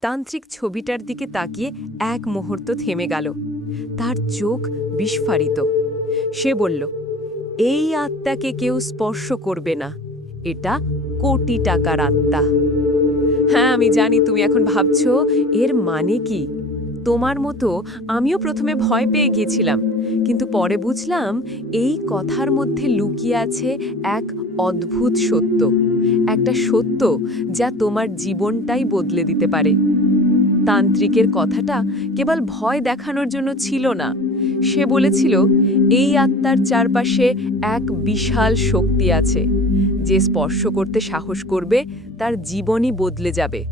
তান্ত্রিক ছবিটার দিকে তাকিয়ে এক মুহূর্ত থেমে গেল। তার চোখ বিস্ফারিত। সে বলল, এই আত্মাকে কেউ স্পর্শ করবে না। এটা কোটি টাকার আত্মা। হ্যাঁ আমি জানি, তুমি এখন ভাবছ, এর মানে কি? তোমার মতো আমিও প্রথমে ভয় পেয়ে গিয়েছিলাম, কিন্তু পরে বুঝলাম, এই কথার মধ্যে লুকিয়ে আছে এক অদ্ভুত সত্য। একটা সত্য যা তোমার জীবনটাই বদলে দিতে পারে। তান্ত্রিকের কথাটা কেবল ভয় দেখানোর জন্য ছিল না। সে বলেছিল, এই আত্মার চারপাশে এক বিশাল শক্তি আছে। যে স্পর্শ করতে সাহস করবে, তার জীবনই বদলে যাবে।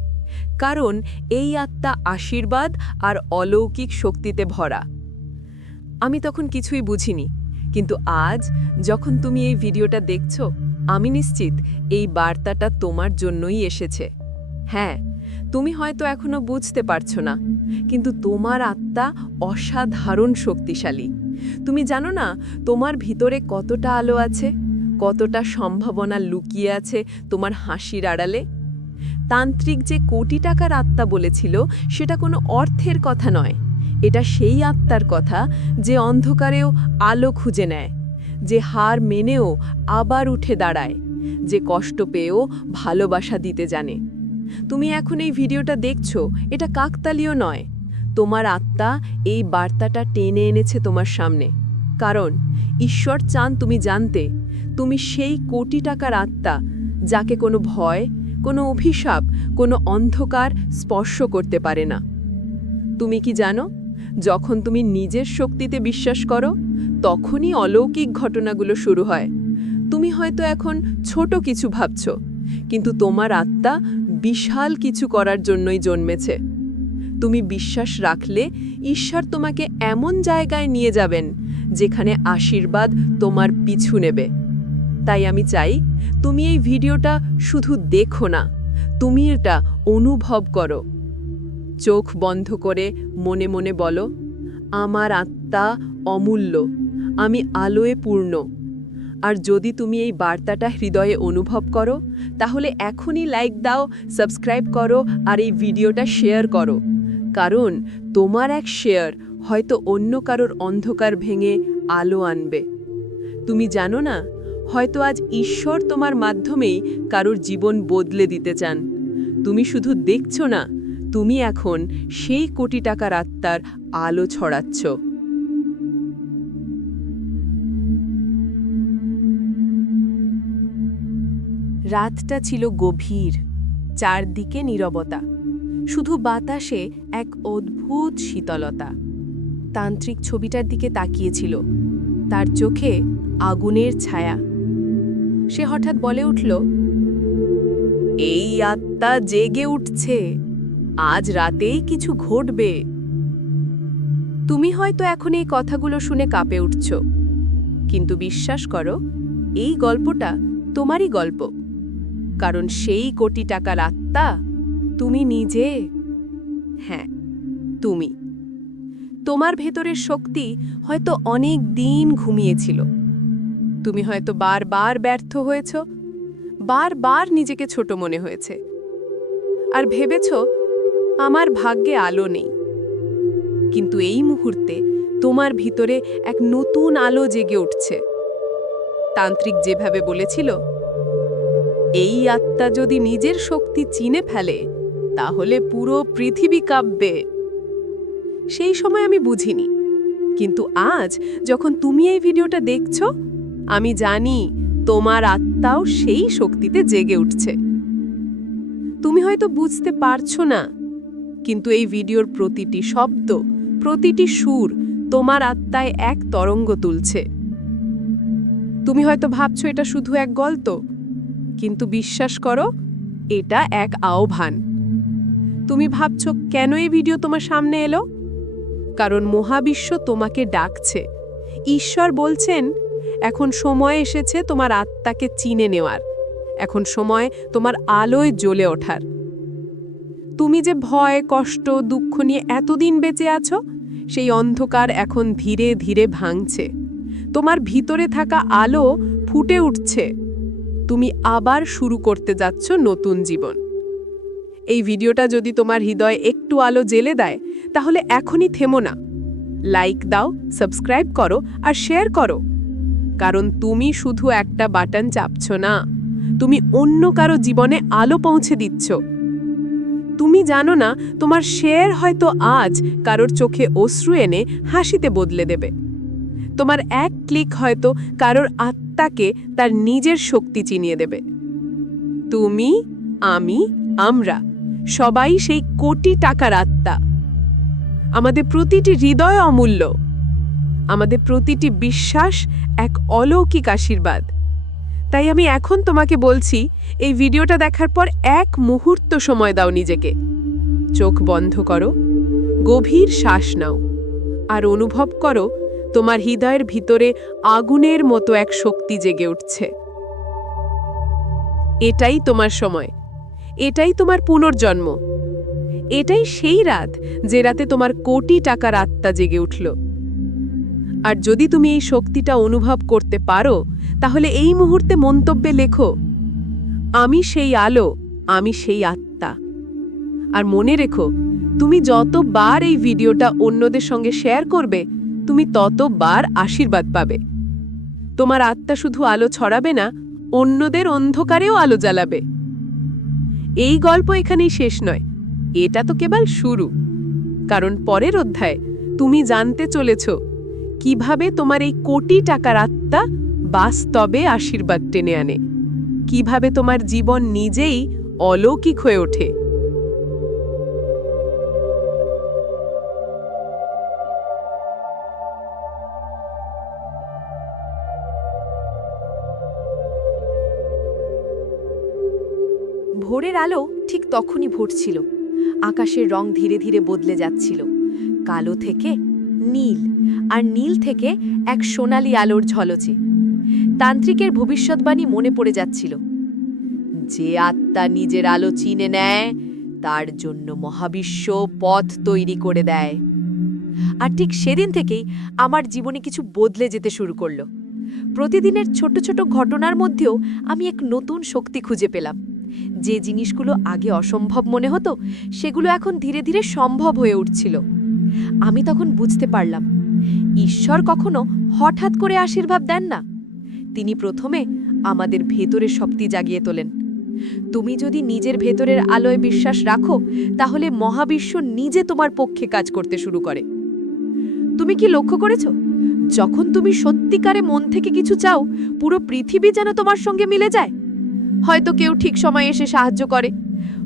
কারণ এই আত্মা আশীর্বাদ আর অলৌকিক শক্তিতে ভরা। আমি তখন কিছুই বুঝিনি, কিন্তু আজ যখন তুমি এই ভিডিওটা দেখছ আমি নিশ্চিত এই বার্তাটা তোমার জন্যই এসেছে। হ্যাঁ তুমি হয়তো এখনও বুঝতে পারছ না, কিন্তু তোমার আত্মা অসাধারণ শক্তিশালী। তুমি জানো না তোমার ভিতরে কতটা আলো আছে, কতটা সম্ভাবনা লুকিয়ে আছে তোমার হাসির আড়ালে? তান্ত্রিক যে কোটি টাকার আত্মা বলেছিল, সেটা কোনো অর্থের কথা নয়। এটা সেই আত্মার কথা যে অন্ধকারেও আলো খুঁজে নেয়। যে হার মেনেও আবার উঠে দাঁড়ায়, যে কষ্ট পেয়েও ভালোবাসা দিতে জানে। তুমি এখন এই ভিডিওটা দেখছ, এটা কাকতালীয় নয়। তোমার আত্মা এই বার্তাটা টেনে এনেছে তোমার সামনে। কারণ, ঈশ্বর চান তুমি জানতে, তুমি সেই কোটি টাকার আত্মা যাকে কোনো ভয়, কোনো অভিশাপ, কোনো অন্ধকার স্পর্শ করতে পারে না। তুমি কি জানো, যখন তুমি নিজের শক্তিতে বিশ্বাস করো তখনই অলৌকিক ঘটনাগুলো শুরু হয়। তুমি হয়তো এখন ছোট কিছু ভাবছ, কিন্তু তোমার আত্মা বিশাল কিছু করার জন্যই জন্মেছে। তুমি বিশ্বাস রাখলে ঈশ্বর তোমাকে এমন জায়গায় নিয়ে যাবেন, যেখানে আশীর্বাদ তোমার পিছু নেবে। তাই আমি চাই, তুমি এই ভিডিওটা শুধু দেখো না, তুমি এটা অনুভব করো। চোখ বন্ধ করে মনে মনে বলো আমার আত্মা অমূল্য, আমি আলোয় পূর্ণ। আর যদি তুমি এই বার্তাটা হৃদয়ে অনুভব করো, তাহলে এখনই লাইক দাও, সাবস্ক্রাইব করো, আর এই ভিডিওটা শেয়ার করো। কারণ তোমার এক শেয়ার হয়তো অন্য কারোর অন্ধকার ভেঙে আলো আনবে। তুমি জানো না, হয়তো আজ ঈশ্বর তোমার মাধ্যমেই কারোর জীবন বদলে দিতে চান। তুমি শুধু দেখছ না তুমি এখন সেই কোটি টাকার আত্মার আলো ছড়াচ্ছ। রাতটা ছিল গভীর, চারদিকে নীরবতা। শুধু বাতাসে এক অদ্ভুত শীতলতা। তান্ত্রিক ছবিটার দিকে তাকিয়েছিল। তার চোখে আগুনের ছায়া। সে হঠাৎ বলে উঠল, এই আত্মা জেগে উঠছে। আজ রাতেই কিছু ঘটবে। তুমি হয়তো এখন এই কথাগুলো শুনে কাঁপে উঠছ। কিন্তু বিশ্বাস করো, এই গল্পটা তোমারই গল্প। কারণ সেই কোটি টাকার আত্মা তুমি নিজে। হ্যাঁ তুমি। তোমার ভেতরের শক্তি হয়তো অনেক দিন ঘুমিয়েছিল। তুমি হয়তো বারবার ব্যর্থ হয়েছ, বারবার নিজেকে ছোট মনে হয়েছে। আর ভেবেছ আমার ভাগ্যে আলো নেই। কিন্তু এই মুহূর্তে তোমার ভিতরে এক নতুন আলো জেগে উঠছে। তান্ত্রিক যেভাবে বলেছিল, এই আত্মা যদি নিজের শক্তি চিনে ফেলে, তাহলে পুরো পৃথিবী কাঁপবে। সেই সময় আমি বুঝিনি, কিন্তু আজ যখন তুমি এই ভিডিওটা দেখছ, আমি জানি তোমার আত্মাও সেই শক্তিতে জেগে উঠছে। তুমি হয়তো বুঝতে পারছ না কিন্তু এই ভিডিওর প্রতিটি শব্দ, প্রতিটি সুর তোমার আত্মায় এক তরঙ্গ তুলছে। তুমি হয়তো ভাবছ এটা শুধু এক গল্প, কিন্তু বিশ্বাস করো, এটা এক আহ্বান। তুমি ভাবছ, কেন এই ভিডিও তোমার সামনে এলো? কারণ মহাবিশ্ব তোমাকে ডাকছে। ঈশ্বর বলছেন, এখন সময় এসেছে তোমার আত্মাকে চিনে নেওয়ার। এখন সময় তোমার আলোয় জ্বলে ওঠার। তুমি যে ভয়, কষ্ট, দুঃখ নিয়ে এতদিন বেঁচে আছো, সেই অন্ধকার এখন ধীরে ধীরে ভাঙছে। তোমার ভিতরে থাকা আলো ফুটে উঠছে। তুমি আবার শুরু করতে যাচ্ছ নতুন জীবন। এই ভিডিওটা যদি তোমার হৃদয়ে একটু আলো জেলে দেয়, তাহলে এখনই থেমো না। লাইক দাও, সাবস্ক্রাইব করো আর শেয়ার করো। কারণ তুমি শুধু একটা বাটন চাপছ না, তুমি অন্য কারও জীবনে আলো পৌঁছে দিচ্ছ। তুমি জানো না, তোমার শেয়ার হয়তো আজ কারোর চোখে অশ্রু এনে হাসিতে বদলে দেবে। তোমার এক ক্লিক হয়তো কারোর আত্মাকে তার নিজের শক্তি চিনিয়ে দেবে। তুমি, আমি, আমরা, সবাই সেই কোটি টাকার আত্মা। আমাদের প্রতিটি হৃদয় অমূল্য। আমাদের প্রতিটি বিশ্বাস এক অলৌকিক আশীর্বাদ। তাই আমি এখন তোমাকে বলছি, এই ভিডিওটা দেখার পর এক মুহূর্ত সময় দাও নিজেকে। চোখ বন্ধ করো, গভীর শ্বাস নাও, আর অনুভব করো তোমার হৃদয়ের ভিতরে আগুনের মতো এক শক্তি জেগে উঠছে। এটাই তোমার সময়, এটাই তোমার পুনর্জন্ম, এটাই সেই রাত যে রাতে তোমার কোটি টাকার আত্মা জেগে উঠল। আর যদি তুমি এই শক্তিটা অনুভব করতে পারো, তাহলে এই মুহূর্তে মন্তব্যে লেখো, আমি সেই আলো, আমি সেই আত্মা। আর মনে রেখো, তুমি যতবার এই ভিডিওটা অন্যদের সঙ্গে শেয়ার করবে, তুমি ততবার আশীর্বাদ পাবে। তোমার আত্মা শুধু আলো ছড়াবে না, অন্যদের অন্ধকারেও আলো জ্বালাবে। এই গল্প এখানেই শেষ নয়, এটা তো কেবল শুরু। কারণ পরের অধ্যায় তুমি জানতে চলেছ কীভাবে তোমার এই কোটি টাকার আত্মা বাস্তবে আশীর্বাদ টেনে আনে? কীভাবে তোমার জীবন নিজেই অলৌকিক হয়ে ওঠে? ভোরের আলো ঠিক তখনই ফুটছিল আকাশের রং ধীরে ধীরে বদলে যাচ্ছিল। কালো থেকে নীল, আর নীল থেকে এক সোনালি আলোর ঝলচে। তান্ত্রিকের ভবিষ্যৎবাণী মনে পড়ে যাচ্ছিল। যে আত্মা নিজের আলো চিনে নেয়, তার জন্য মহাবিশ্ব পথ তৈরি করে দেয়। আর ঠিক সেদিন থেকেই আমার জীবনে কিছু বদলে যেতে শুরু করল। প্রতিদিনের ছোট ছোট ঘটনার মধ্যেও আমি এক নতুন শক্তি খুঁজে পেলাম। যে জিনিসগুলো আগে অসম্ভব মনে হতো, সেগুলো এখন ধীরে ধীরে সম্ভব হয়ে উঠছিল। আমি তখন বুঝতে পারলাম, ঈশ্বর কখনো হঠাৎ করে আশীর্বাদ দেন না। তিনি প্রথমে আমাদের ভেতরের শক্তি জাগিয়ে তোলেন। তুমি যদি নিজের ভেতরের আলোয় বিশ্বাস রাখো, তাহলে মহাবিশ্ব নিজে তোমার পক্ষে কাজ করতে শুরু করে। তুমি কি লক্ষ্য করেছ? যখন তুমি সত্যিকারে মন থেকে কিছু চাও, পুরো পৃথিবী যেন তোমার সঙ্গে মিলে যায়। হয়তো কেউ ঠিক সময়ে এসে সাহায্য করে,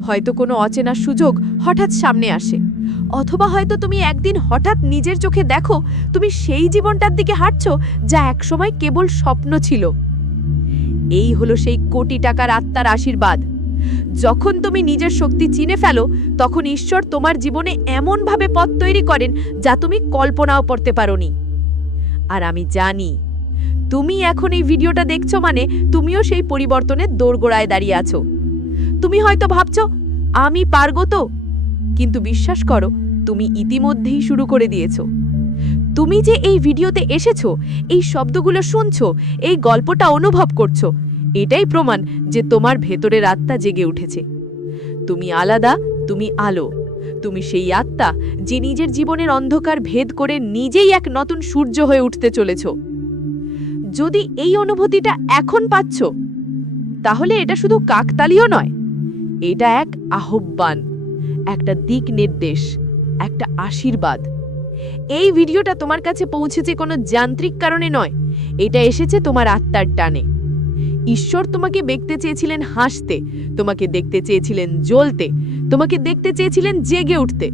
হয়তো কোনো অচেনা সুযোগ হঠাৎ সামনে আসে। অথবা হয়তো তুমি একদিন হঠাৎ নিজের চোখে দেখো, তুমি সেই জীবনটার দিকে হাঁটছ যা একসময় কেবল স্বপ্ন ছিল। এই হলো সেই কোটি টাকার আত্মার আশীর্বাদ। যখন তুমি নিজের শক্তি চিনে ফেলো, তখন ঈশ্বর তোমার জীবনে এমনভাবে পথ তৈরি করেন যা তুমি কল্পনাও করতে পারোনি। আর আমি জানি, তুমি এখন এই ভিডিওটা দেখছ মানে তুমিও সেই পরিবর্তনের দোরগোড়ায় দাঁড়িয়ে আছো। তুমি হয়তো ভাবছ, আমি পারগো তো? কিন্তু বিশ্বাস করো, তুমি ইতিমধ্যেই শুরু করে দিয়েছ। তুমি যে এই ভিডিওতে এসেছ, এই শব্দগুলো শুনছো, এই গল্পটা অনুভব করছ, এটাই প্রমাণ যে তোমার ভেতরের আত্মা জেগে উঠেছে। তুমি আলাদা, তুমি আলো। তুমি সেই আত্মা যে নিজের জীবনের অন্ধকার ভেদ করে নিজেই এক নতুন সূর্য হয়ে উঠতে চলেছ। যদি এই অনুভূতিটা এখন পাচ্ছ, তাহলে এটা শুধু কাকতালীয় নয়, এটা এক আহ্বান। একটা দিক নির্দেশ, একটা আশীর্বাদ। এই ভিডিওটা তোমার কাছে পৌঁছেছে কোনো যান্ত্রিক কারণে নয়, এটা এসেছে তোমার আত্মার টানে। ঈশ্বর তোমাকে দেখতে চেয়েছিলেন হাসতে, তোমাকে দেখতে চেয়েছিলেন জ্বলতে, তোমাকে দেখতে চেয়েছিলেন জেগে উঠতে।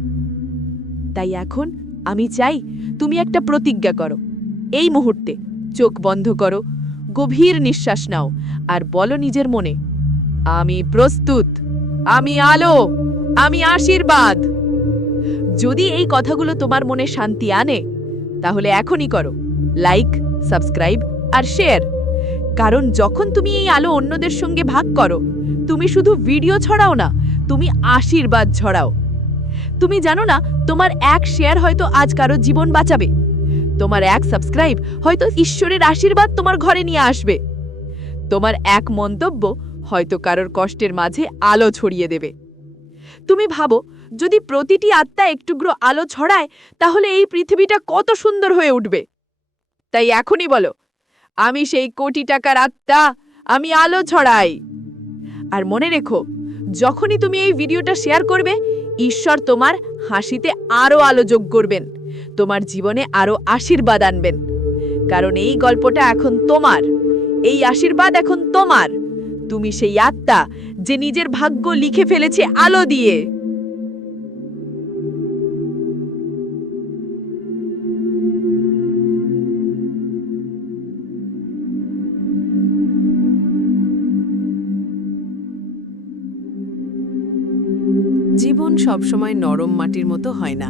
তাই এখন আমি চাই তুমি একটা প্রতিজ্ঞা করো। এই মুহূর্তে চোখ বন্ধ করো, গভীর নিঃশ্বাস নাও আর বলো নিজের মনে, আমি প্রস্তুত, আমি আলো। আমি আশীর্বাদ। যদি এই কথাগুলো তোমার মনে শান্তি আনে, তাহলে এখনই করো। লাইক সাবস্ক্রাইব আর শেয়ার কারণ যখন তুমি এই আলো অন্যদের সঙ্গে ভাগ করো, তুমি শুধু ভিডিও ছড়াও না, তুমি আশীর্বাদ ছড়াও। তুমি জানো না, তোমার এক শেয়ার হয়তো আজ কারও জীবন বাঁচাবে। তোমার এক সাবস্ক্রাইব হয়তো ঈশ্বরের আশীর্বাদ তোমার ঘরে নিয়ে আসবে। তোমার এক মন্তব্য হয়তো কারোর কষ্টের মাঝে আলো ছড়িয়ে দেবে। তুমি ভাবো, যদি প্রতিটি আত্মা একটুগ্রো আলো ছড়ায়, তাহলে এই পৃথিবীটা কত সুন্দর হয়ে উঠবে। তাই এখনই বলো, আমি সেই কোটি টাকার আত্মা, আমি আলো ছড়াই। আর মনে রেখো, যখনই তুমি এই ভিডিওটা শেয়ার করবে, ঈশ্বর তোমার হাসিতে আরও আলো যোগ করবেন, তোমার জীবনে আরও আশীর্বাদ আনবেন। কারণ এই গল্পটা এখন তোমার, এই আশীর্বাদ এখন তোমার। তুমি সেই আত্মা যে নিজের ভাগ্য লিখে ফেলেছে আলো দিয়ে। জীবন সবসময় নরম মাটির মতো হয় না।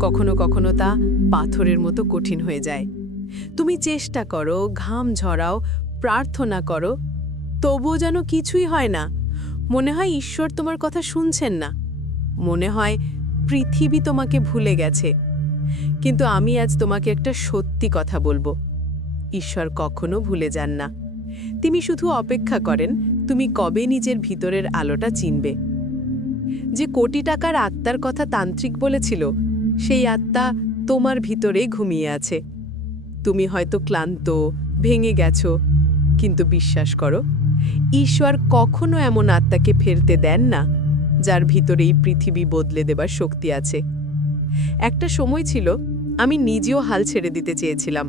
কখনো কখনো তা পাথরের মতো কঠিন হয়ে যায়। তুমি চেষ্টা করো, ঘাম ঝরাও, প্রার্থনা করো তবুও যেন কিছুই হয় না। মনে হয় ঈশ্বর তোমার কথা শুনছেন না। মনে হয় পৃথিবী তোমাকে ভুলে গেছে। কিন্তু আমি আজ তোমাকে একটা সত্যি কথা বলব। ঈশ্বর কখনো ভুলে যান না। তিনি শুধু অপেক্ষা করেন, তুমি কবে নিজের ভিতরের আলোটা চিনবে। যে কোটি টাকার আত্মার কথা তান্ত্রিক বলেছিল, সেই আত্মা তোমার ভিতরে ঘুমিয়ে আছে। তুমি হয়তো ক্লান্ত, ভেঙে গেছো, কিন্তু বিশ্বাস করো ঈশ্বর কখনো এমন আত্মাকে ফেরতে দেন না, যার ভিতরেই পৃথিবী বদলে দেবার শক্তি আছে। একটা সময় ছিল, আমি নিজেও হাল ছেড়ে দিতে চেয়েছিলাম।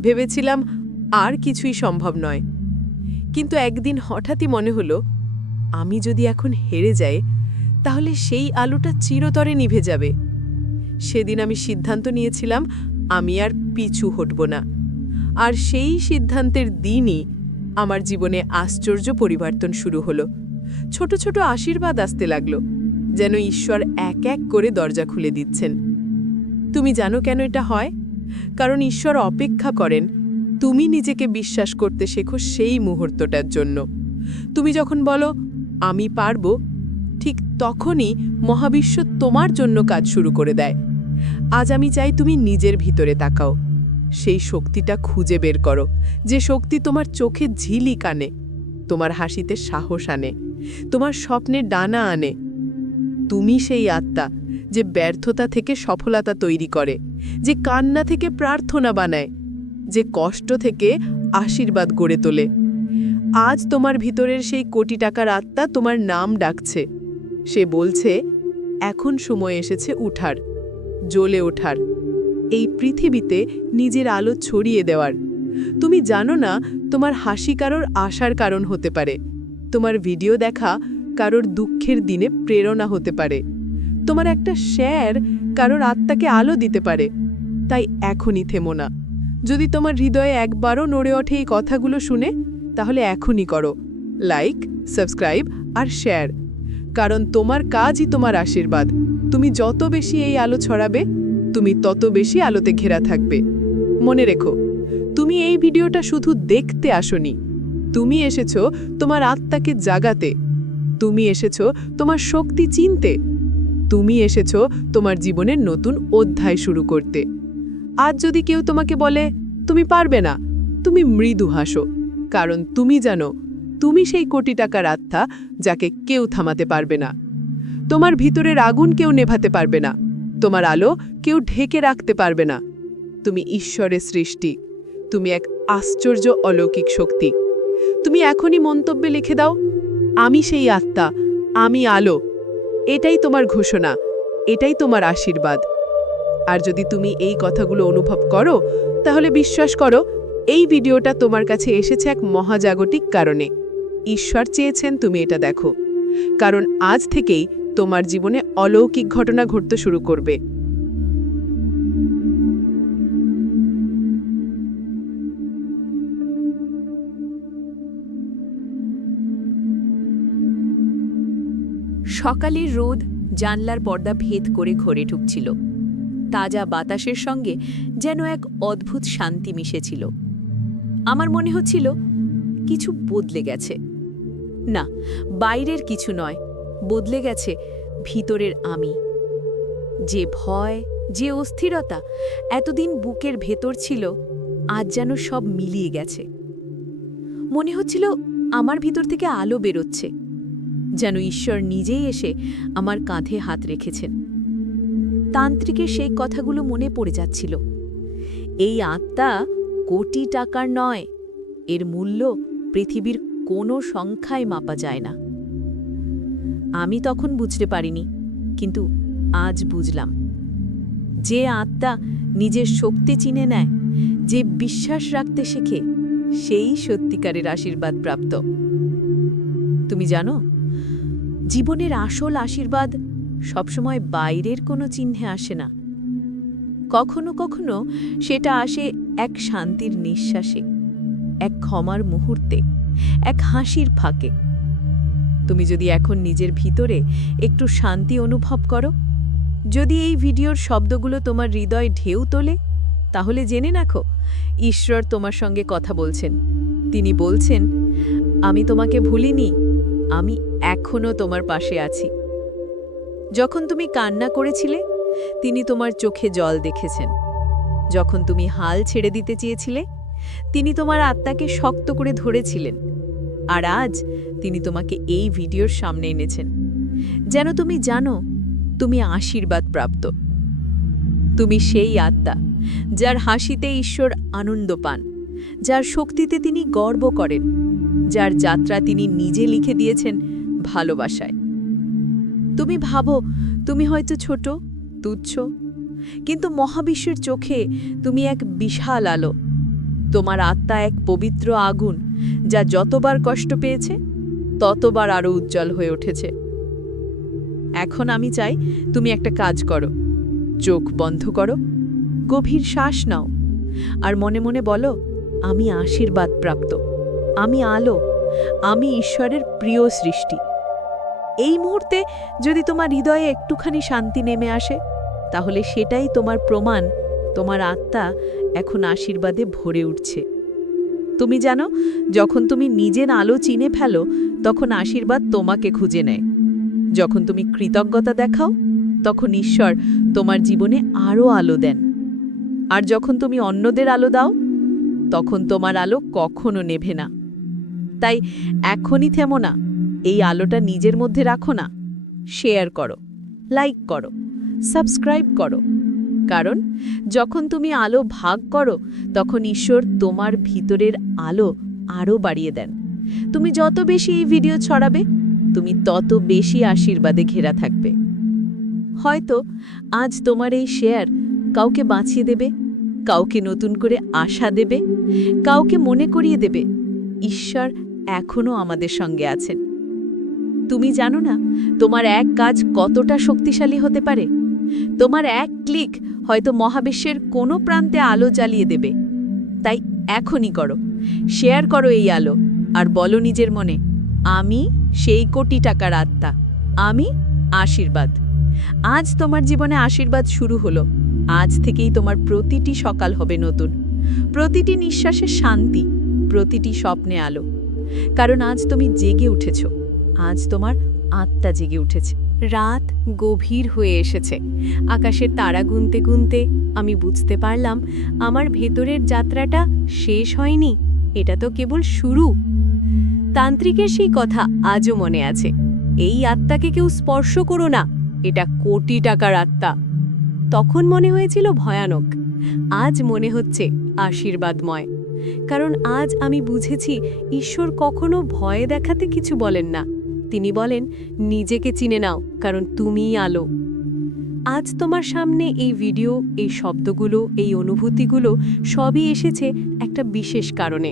ভেবেছিলাম আর কিছুই সম্ভব নয়। কিন্তু একদিন হঠাৎই মনে হলো, আমি যদি এখন হেরে যাই, তাহলে সেই আলোটা চিরতরে নিভে যাবে। সেদিন আমি সিদ্ধান্ত নিয়েছিলাম, আমি আর পিছু হটব না। আর সেই সিদ্ধান্তের দিনই আমার জীবনে আশ্চর্য পরিবর্তন শুরু হলো। ছোট ছোট আশীর্বাদ আসতে লাগল, যেন ঈশ্বর এক এক করে দরজা খুলে দিচ্ছেন। তুমি জানো কেন এটা হয়? কারণ ঈশ্বর অপেক্ষা করেন, তুমি নিজেকে বিশ্বাস করতে শেখো সেই মুহূর্তটার জন্য। তুমি যখন বলো, আমি পারব, ঠিক তখনই মহাবিশ্ব তোমার জন্য কাজ শুরু করে দেয়। আজ আমি চাই তুমি নিজের ভিতরে তাকাও। সেই শক্তিটা খুঁজে বের করো। যে শক্তি তোমার চোখে ঝিলি কানে তোমার হাসিতে সাহস আনে, তোমার স্বপ্নে ডানা আনে। তুমি সেই আত্মা যে ব্যর্থতা থেকে সফলতা তৈরি করে, যে কান্না থেকে প্রার্থনা বানায়, যে কষ্ট থেকে আশীর্বাদ গড়ে তোলে। আজ তোমার ভিতরের সেই কোটি টাকার আত্মা তোমার নাম ডাকছে। সে বলছে, এখন সময় এসেছে উঠার, জ্বলে ওঠার। এই পৃথিবীতে নিজের আলো ছড়িয়ে দেওয়ার। তুমি জানো না তোমার হাসি কারোর আশার কারণ হতে পারে। তোমার ভিডিও দেখা কারোর দুঃখের দিনে প্রেরণা হতে পারে। তোমার একটা শেয়ার কারোর আত্মাকে আলো দিতে পারে। তাই এখনই থেমো না। যদি তোমার হৃদয়ে একবারও নড়ে ওঠে এই কথাগুলো শুনে, তাহলে এখনই করো। লাইক সাবস্ক্রাইব আর শেয়ার কারণ তোমার কাজই তোমার আশীর্বাদ। তুমি যত বেশি এই আলো ছড়াবে তুমি তত বেশি আলোতে ঘেরা থাকবে। মনে রেখো, তুমি এই ভিডিওটা শুধু দেখতে আসনি। তুমি এসেছ তোমার আত্মাকে জাগাতে। তুমি এসেছ তোমার শক্তি চিনতে। তুমি এসেছ তোমার জীবনের নতুন অধ্যায় শুরু করতে। আজ যদি কেউ তোমাকে বলে, তুমি পারবে না, তুমি মৃদু হাসো, কারণ তুমি জানো, তুমি সেই কোটি টাকার আত্মা যাকে কেউ থামাতে পারবে না। তোমার ভিতরের আগুন কেউ নেভাতে পারবে না। তোমার আলো কেউ ঢেকে রাখতে পারবে না। তুমি ঈশ্বরের সৃষ্টি। তুমি এক আশ্চর্য অলৌকিক শক্তি। তুমি এখনই মন্তব্যে লিখে দাও, আমি সেই আত্মা, আমি আলো। এটাই তোমার ঘোষণা, এটাই তোমার আশীর্বাদ। আর যদি তুমি এই কথাগুলো অনুভব করো, তাহলে বিশ্বাস করো, এই ভিডিওটা তোমার কাছে এসেছে এক মহাজাগতিক কারণে। ঈশ্বর চেয়েছেন তুমি এটা দেখো। কারণ আজ থেকেই তোমার জীবনে অলৌকিক ঘটনা ঘটতে শুরু করবে। সকালের রোদ জানলার পর্দা ভেদ করে ঘরে ঢুকছিল। তাজা বাতাসের সঙ্গে যেন এক অদ্ভুত শান্তি মিশেছিল। আমার মনে হচ্ছিল, কিছু বদলে গেছে। না, বাইরের কিছু নয় বদলে গেছে ভিতরের আমি। যে ভয়, যে অস্থিরতা এতদিন বুকের ভেতর ছিল, আজ যেন সব মিলিয়ে গেছে। মনে হচ্ছিল আমার ভিতর থেকে আলো বেরোচ্ছে, যেন ঈশ্বর নিজেই এসে আমার কাঁধে হাত রেখেছেন। তান্ত্রিকের সেই কথাগুলো মনে পড়ে যাচ্ছিল। এই আত্মা কোটি টাকার নয়, এর মূল্য পৃথিবীর কোনো সংখ্যায় মাপা যায় না। আমি তখন বুঝতে পারিনি, কিন্তু আজ বুঝলাম। যে আত্মা নিজের শক্তি চিনে নেয়, যে বিশ্বাস রাখতে শেখে, সেই সত্যিকারের আশীর্বাদ প্রাপ্ত। তুমি জানো, জীবনের আসল আশীর্বাদ সবসময় বাইরের কোনো চিহ্নে আসে না। কখনো কখনো সেটা আসে এক শান্তির নিঃশ্বাসে, এক ক্ষমার মুহূর্তে, এক হাসির ফাঁকে। তুমি যদি এখন নিজের ভিতরে একটু শান্তি অনুভব করো। যদি এই ভিডিওর শব্দগুলো তোমার হৃদয় ঢেউ তোলে, তাহলে জেনে রাখো, ঈশ্বর তোমার সঙ্গে কথা বলছেন। তিনি বলছেন, আমি তোমাকে ভুলিনি, আমি এখনও তোমার পাশে আছি। যখন তুমি কান্না করেছিলে, তিনি তোমার চোখে জল দেখেছেন। যখন তুমি হাল ছেড়ে দিতে চেয়েছিলে, তিনি তোমার আত্মাকে শক্ত করে ধরেছিলেন। আর আজ তিনি তোমাকে এই ভিডিওর সামনে এনেছেন। যেন তুমি জানো, তুমি আশীর্বাদ প্রাপ্ত তুমি সেই আত্মা যার হাসিতে ঈশ্বর আনন্দ পান, যার শক্তিতে তিনি গর্ব করেন, যার যাত্রা তিনি নিজে লিখে দিয়েছেন ভালোবাসায়। তুমি ভাবো, তুমি হয়তো ছোট, তুচ্ছ, কিন্তু মহাবিশ্বের চোখে তুমি এক বিশাল আলো। তোমার আত্মা এক পবিত্র আগুন যা যতবার কষ্ট পেয়েছে, ততবার আরও উজ্জ্বল হয়ে উঠেছে। এখন আমি চাই তুমি একটা কাজ করো, চোখ বন্ধ করো, গভীর শ্বাস নাও, আর মনে মনে বলো, আমি আশীর্বাদ প্রাপ্ত আমি আলো, আমি ঈশ্বরের প্রিয় সৃষ্টি। এই মুহূর্তে যদি তোমার হৃদয়ে একটুখানি শান্তি নেমে আসে, তাহলে সেটাই তোমার প্রমাণ, তোমার আত্মা এখন আশীর্বাদে ভরে উঠছে। তুমি জানো, যখন তুমি নিজের আলো চিনে ফেলো, তখন আশীর্বাদ তোমাকে খুঁজে নেয়। যখন তুমি কৃতজ্ঞতা দেখাও, তখন ঈশ্বর তোমার জীবনে আরও আলো দেন। আর যখন তুমি অন্যদের আলো দাও, তখন তোমার আলো কখনো নেভে না। তাই এখনই থেমো না, এই আলোটা নিজের মধ্যে রাখো না। শেয়ার করো, লাইক করো, সাবস্ক্রাইব করো। কারণ যখন তুমি আলো ভাগ করো, তখন ঈশ্বর তোমার ভিতরের আলো আরও বাড়িয়ে দেন। তুমি যত বেশি এই ভিডিও ছড়াবে, তুমি তত বেশি আশীর্বাদে ঘেরা থাকবে। হয়তো আজ তোমার এই শেয়ার কাউকে বাঁচিয়ে দেবে, কাউকে নতুন করে আশা দেবে, কাউকে মনে করিয়ে দেবে, ঈশ্বর এখনও আমাদের সঙ্গে আছেন। তুমি জানো না তোমার এক কাজ কতটা শক্তিশালী হতে পারে? তোমার এক ক্লিক হয়তো মহাবিশ্বের কোনো প্রান্তে আলো জ্বালিয়ে দেবে। তাই এখনই করো। শেয়ার করো এই আলো, আর বলো নিজের মনে, আমি সেই কোটি টাকার আত্মা। আমি আশীর্বাদ। আজ তোমার জীবনে আশীর্বাদ শুরু হলো। আজ থেকেই তোমার প্রতিটি সকাল হবে নতুন। প্রতিটি নিঃশ্বাসে শান্তি, প্রতিটি স্বপ্নে আলো। কারণ আজ তুমি জেগে উঠেছ। আজ তোমার আত্মা জেগে উঠেছে। রাত গভীর হয়ে এসেছে। আকাশের তারা গুনতে গুনতে আমি বুঝতে পারলাম আমার ভেতরের যাত্রাটা শেষ হয়নি, এটা তো কেবল শুরু। তান্ত্রিকের সেই কথা আজও মনে আছে, এই আত্মাকে কেউ স্পর্শ করো না, এটা কোটি টাকার আত্মা। তখন মনে হয়েছিল ভয়ানক, আজ মনে হচ্ছে আশীর্বাদময়, কারণ আজ আমি বুঝেছি ঈশ্বর কখনো ভয়ে দেখাতে কিছু বলেন না। তিনি বলেন, নিজেকে চিনে নাও, কারণ তুমিই আলো। আজ তোমার সামনে এই ভিডিও, এই শব্দগুলো, এই অনুভূতিগুলো সবই এসেছে একটা বিশেষ কারণে।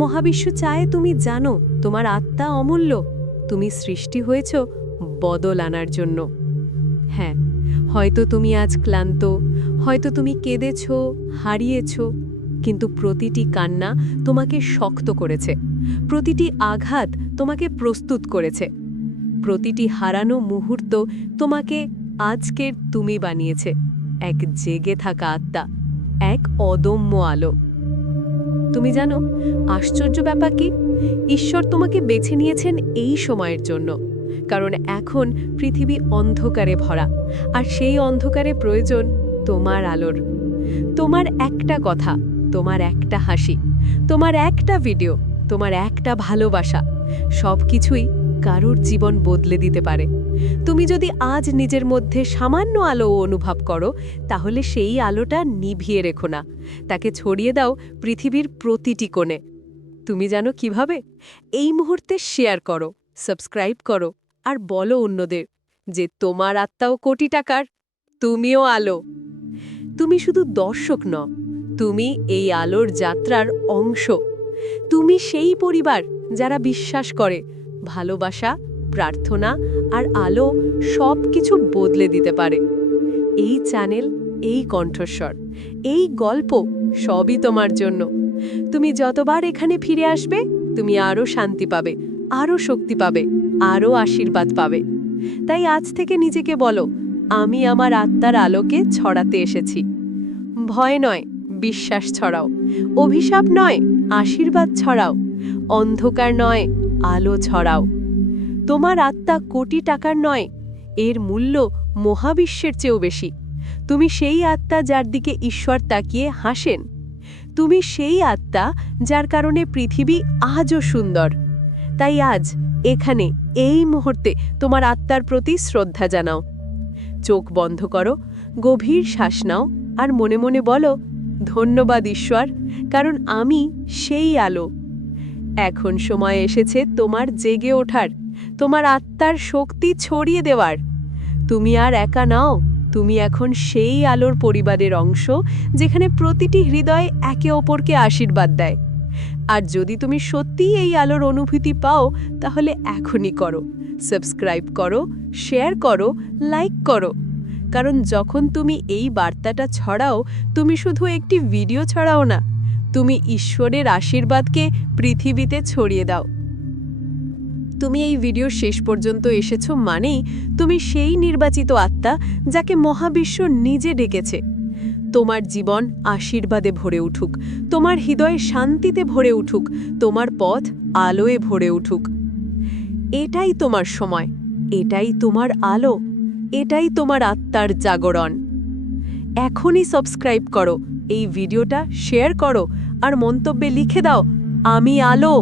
মহাবিশ্ব চায় তুমি জানো, তোমার আত্মা অমূল্য। তুমি সৃষ্টি হয়েছ বদল আনার জন্য। হ্যাঁ হয়তো তুমি আজ ক্লান্ত, হয়তো তুমি কেঁদেছ, হারিয়েছ, কিন্তু প্রতিটি কান্না তোমাকে শক্ত করেছে। প্রতিটি আঘাত তোমাকে প্রস্তুত করেছে। প্রতিটি হারানো মুহূর্ত তোমাকে আজকের তুমি বানিয়েছে। এক জেগে থাকা আত্মা, এক অদম্য আলো। তুমি জানো, আশ্চর্য ব্যাপার কি? ঈশ্বর তোমাকে বেছে নিয়েছেন এই সময়ের জন্য। কারণ এখন পৃথিবী অন্ধকারে ভরা, আর সেই অন্ধকারে প্রয়োজন তোমার আলোর। তোমার একটা কথা, তোমার একটা হাসি, তোমার একটা ভিডিও তোমার একটা ভালোবাসা সব কিছুই কারোর জীবন বদলে দিতে পারে। তুমি যদি আজ নিজের মধ্যে সামান্য আলো অনুভব করো, তাহলে সেই আলোটা নিভিয়ে রেখো না। তাকে ছড়িয়ে দাও পৃথিবীর প্রতিটি কোণে। তুমি জানো কীভাবে? এই মুহূর্তে শেয়ার করো, সাবস্ক্রাইব করো, আর বলো অন্যদের যে তোমার আত্মাও কোটি টাকার, তুমিও আলো। তুমি শুধু দর্শক ন তুমি এই আলোর যাত্রার অংশ। তুমি সেই পরিবার যারা বিশ্বাস করে, ভালোবাসা, প্রার্থনা আর আলো সব কিছু বদলে দিতে পারে। এই চ্যানেল, এই কণ্ঠস্বর, এই গল্প সবই তোমার জন্য। তুমি যতবার এখানে ফিরে আসবে, তুমি আরও শান্তি পাবে আরও শক্তি পাবে আরও আশীর্বাদ পাবে। তাই আজ থেকে নিজেকে বলো, আমি আমার আত্মার আলোকে ছড়াতে এসেছি। ভয় নয়, বিশ্বাস ছড়াও। অভিশাপ নয় আশীর্বাদ ছড়াও, অন্ধকার নয়, আলো ছড়াও। তোমার আত্মা কোটি টাকার নয়, এর মূল্য মহাবিশ্বের চেয়েও বেশি। তুমি সেই আত্মা যার দিকে ঈশ্বর তাকিয়ে হাসেন। তুমি সেই আত্মা যার কারণে পৃথিবী আজও সুন্দর। তাই আজ, এখানে, এই মুহূর্তে তোমার আত্মার প্রতি শ্রদ্ধা জানাও। চোখ বন্ধ করো, গভীর শ্বাস নাও, আর মনে মনে বলো ধন্যবাদ, ঈশ্বর, কারণ আমি সেই আলো। এখন সময় এসেছে তোমার জেগে ওঠার, তোমার আত্মার শক্তি ছড়িয়ে দেওয়ার। তুমি আর একা নাও, তুমি এখন সেই আলোর পরিবারের অংশ, যেখানে প্রতিটি হৃদয় একে অপরকে আশীর্বাদ দেয়। আর যদি তুমি সত্যিই এই আলোর অনুভূতি পাও, তাহলে এখনই করো। সাবস্ক্রাইব করো, শেয়ার করো, লাইক করো। কারণ যখন তুমি এই বার্তাটা ছড়াও, তুমি শুধু একটি ভিডিও ছড়াও না, তুমি ঈশ্বরের আশীর্বাদকে পৃথিবীতে ছড়িয়ে দাও। তুমি এই ভিডিও শেষ পর্যন্ত এসেছ মানেই তুমি সেই নির্বাচিত আত্মা যাকে মহাবিশ্ব নিজে ডেকেছে। তোমার জীবন আশীর্বাদে ভরে উঠুক, তোমার হৃদয় শান্তিতে ভরে উঠুক, তোমার পথ আলোয় ভরে উঠুক। এটাই তোমার সময়, এটাই তোমার আলো। এটাই তোমার আত্মার জাগরণ। এখনই সাবস্ক্রাইব করো, এই ভিডিওটা শেয়ার করো আর মন্তব্যে লিখে দাও, আমি আলো।